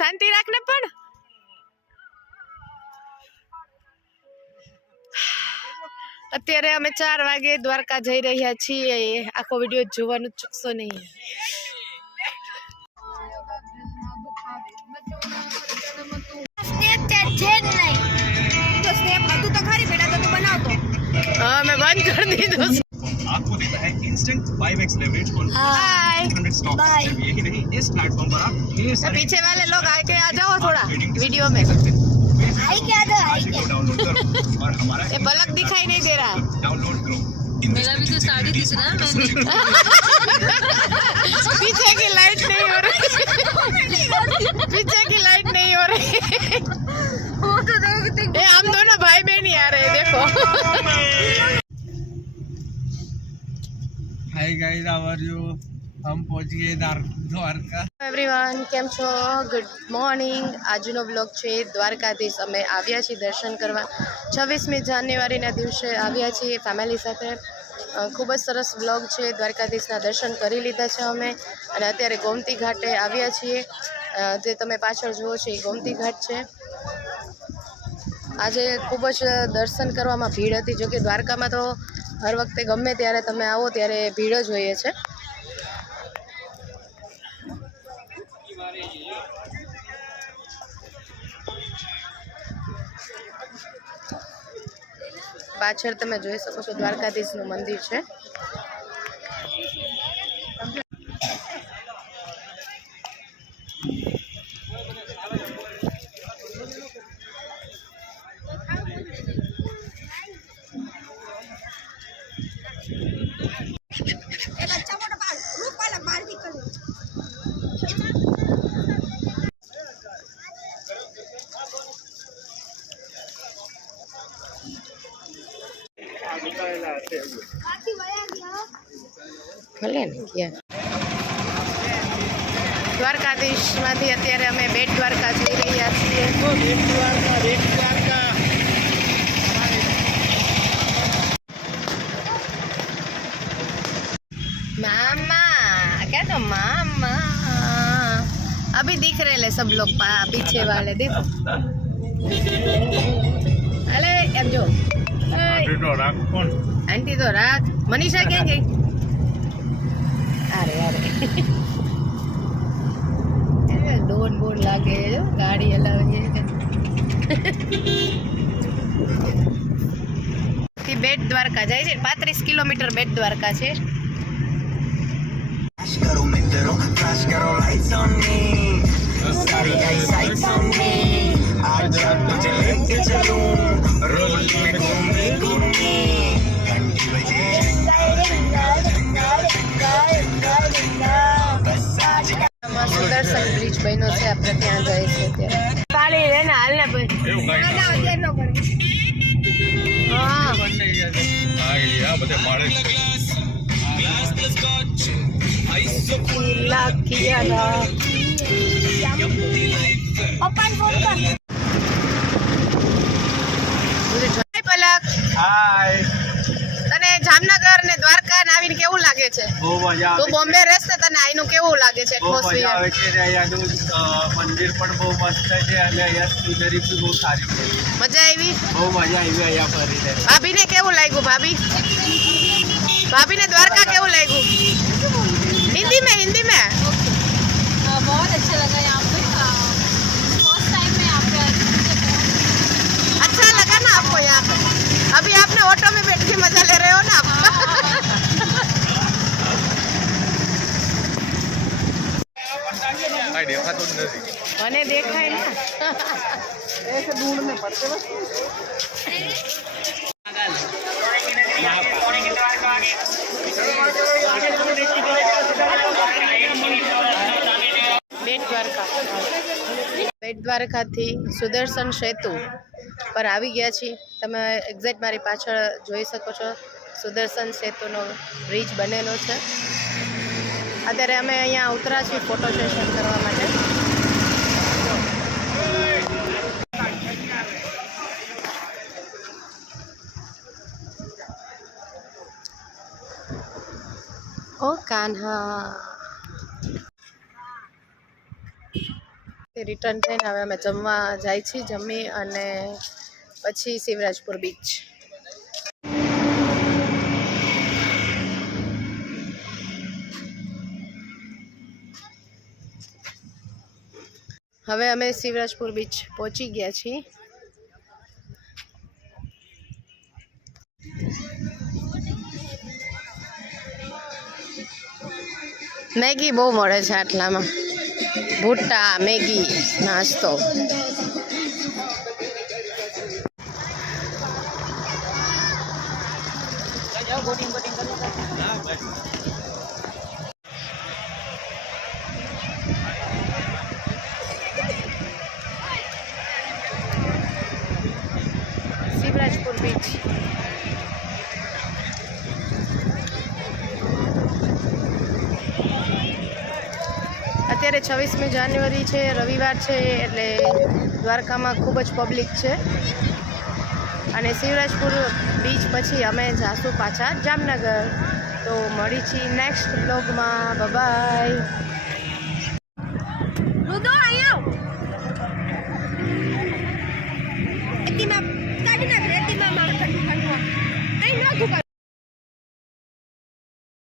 શાંતિ રાખને પણ અત્યારે અમે 4 વાગે દ્વારકા જઈ રહ્યા છીએ આખો વિડિયો જોવાનું ચૂકશો નહીં हाँ मैं बंद कर दी दोस्त आपको देता है इंस्टेंट 5x लेवरेज और 100 स्टॉक यही नहीं इस प्लेटफॉर्म पर आप पीछे वाले लोग आके आ जाओ थोड़ा वीडियो में डाउनलोड करो और हमारा ये पलक दिखाई नहीं दे रहा डाउनलोड करो मेरा भी तो साड़ी दिख रहा है पीछे की लाइट नहीं हो रही पीछे की लाइट नहीं हो रही ये हम दोनों भाई बहन ही आ रहे हैं देखो hi guys how are you हम पहुंच गए દ્વારકા એવરીવન કેમ છો ગુડ મોર્નિંગ આજનો બ્લોગ છે દ્વારકાધીશ અમે આવ્યા છીએ દર્શન કરવા 26મી જાન્યુઆરીના દિવસે આવ્યા છીએ ફેમિલી સાથે ખૂબ જ સરસ બ્લોગ છે દ્વારકાધીશના દર્શન કરી લીધા છે અમે અને અત્યારે ગોમતી ઘાટે આવ્યા છીએ જે તમે પાછળ જુઓ છો એ ગોમતી ઘાટ છે આજે ખૂબ જ દર્શન કરવામાં ભીડ હતી જો કે દ્વારકામાં તો હર વખતે ગમે ત્યારે તમે આવો ત્યારે ભીડ જ હોય છે પાછળ તમે જોઈ શકો છો દ્વારકાધીશનું મંદિર છે ભલે ને ક્યાં દ્વારકાધીશમાંથી અત્યારે અમે બેટ દ્વારકા જઈ રહ્યા છીએ मामा क्या तो मामा अभी दिख रहे ले सब लोग पीछे वाले देखो अरे अब जो आंटी तो रात मनीषा क्या गई अरे अरे डोन बोर्ड लागे जो गाड़ी अलग है बेट द्वारका जाए 35 किलोमीटर बेट द्वारका है करो मित्रों फ्लैश करो लाइट्स ऑन मी सारी लाइट्स ऑन मी आज तुझे लेके चलूं रोल में घूमे घूमे घंटी बजे સુદર્શન બ્રિજ બન્યો છે આપણે ત્યાં જાય છે ત્યારે પાણી રે ને હાલ ને હા બધે માળે પલક હાય તને જામનગર ને દ્વારકા ને આવીને કેવું લાગે છે બહુ મજા તું બોમ્બે રહેશ ને તને આઈનું કેવું લાગે છે બહુ મજા આવે છે અહીંયાનું મંદિર પણ બહુ મસ્ત છે અને અહીંયા સીનરી બી બહુ સારી છે મજા આવી બહુ મજા આવી અહીંયા ફરીને ભાભીને કેવું લાગ્યું ભાભી ને દ્વારકા કેવું લાગ્યું हिंदी में बहुत अच्छा लगा यहाँ पे फर्स्ट टाइम मैं यहाँ पे आई हूँ अच्छा लगा ना आपको यहाँ पे अभी आपने ऑटो में बैठ के मजा ले रहे हो ना आप मैंने देखा है ना ऐसे ढूंढने पड़ते बस બેટ દ્વારકાથી સુદર્શન સેતુ પર આવી ગયા છીએ તમે એક્ઝેક્ટ મારી પાછળ જોઈ શકો છો સુદર્શન સેતુનો બ્રિજ બનેલો છે અત્યારે અમે અહીંયા ઉતરા છીએ ફોટો સેશન કરવા માટે ओ कान्हा ત્યાંથી રિટર્ન થઈને હવે અમે જમવા જાય છીએ, જમી અને પછી શિવરાજપુર બીચ. હવે અમે શિવરાજપુર બીચ પહોંચી ગયા છીએ. મેગી બહુ મળે છે આટલામાં, ભૂટ્ટા, મેગી, નાસ્તો. શિવરાજપુર બીચ. અત્યારે 26મી જાન્યુઆરી છે, રવિવાર છે, એટલે દ્વારકામાં ખૂબ જ પબ્લિક છે. અને શિવરાજપુર બીચ પછી અમે જાશું પાછા જામનગર. તો મળી છીએ નેક્સ્ટ બ્લોગમાં. બાય. રુદો અહીંયા રેતીમાં કાઢી નાખ, રેતીમાં માર કાઢી નાખ. અહીં ન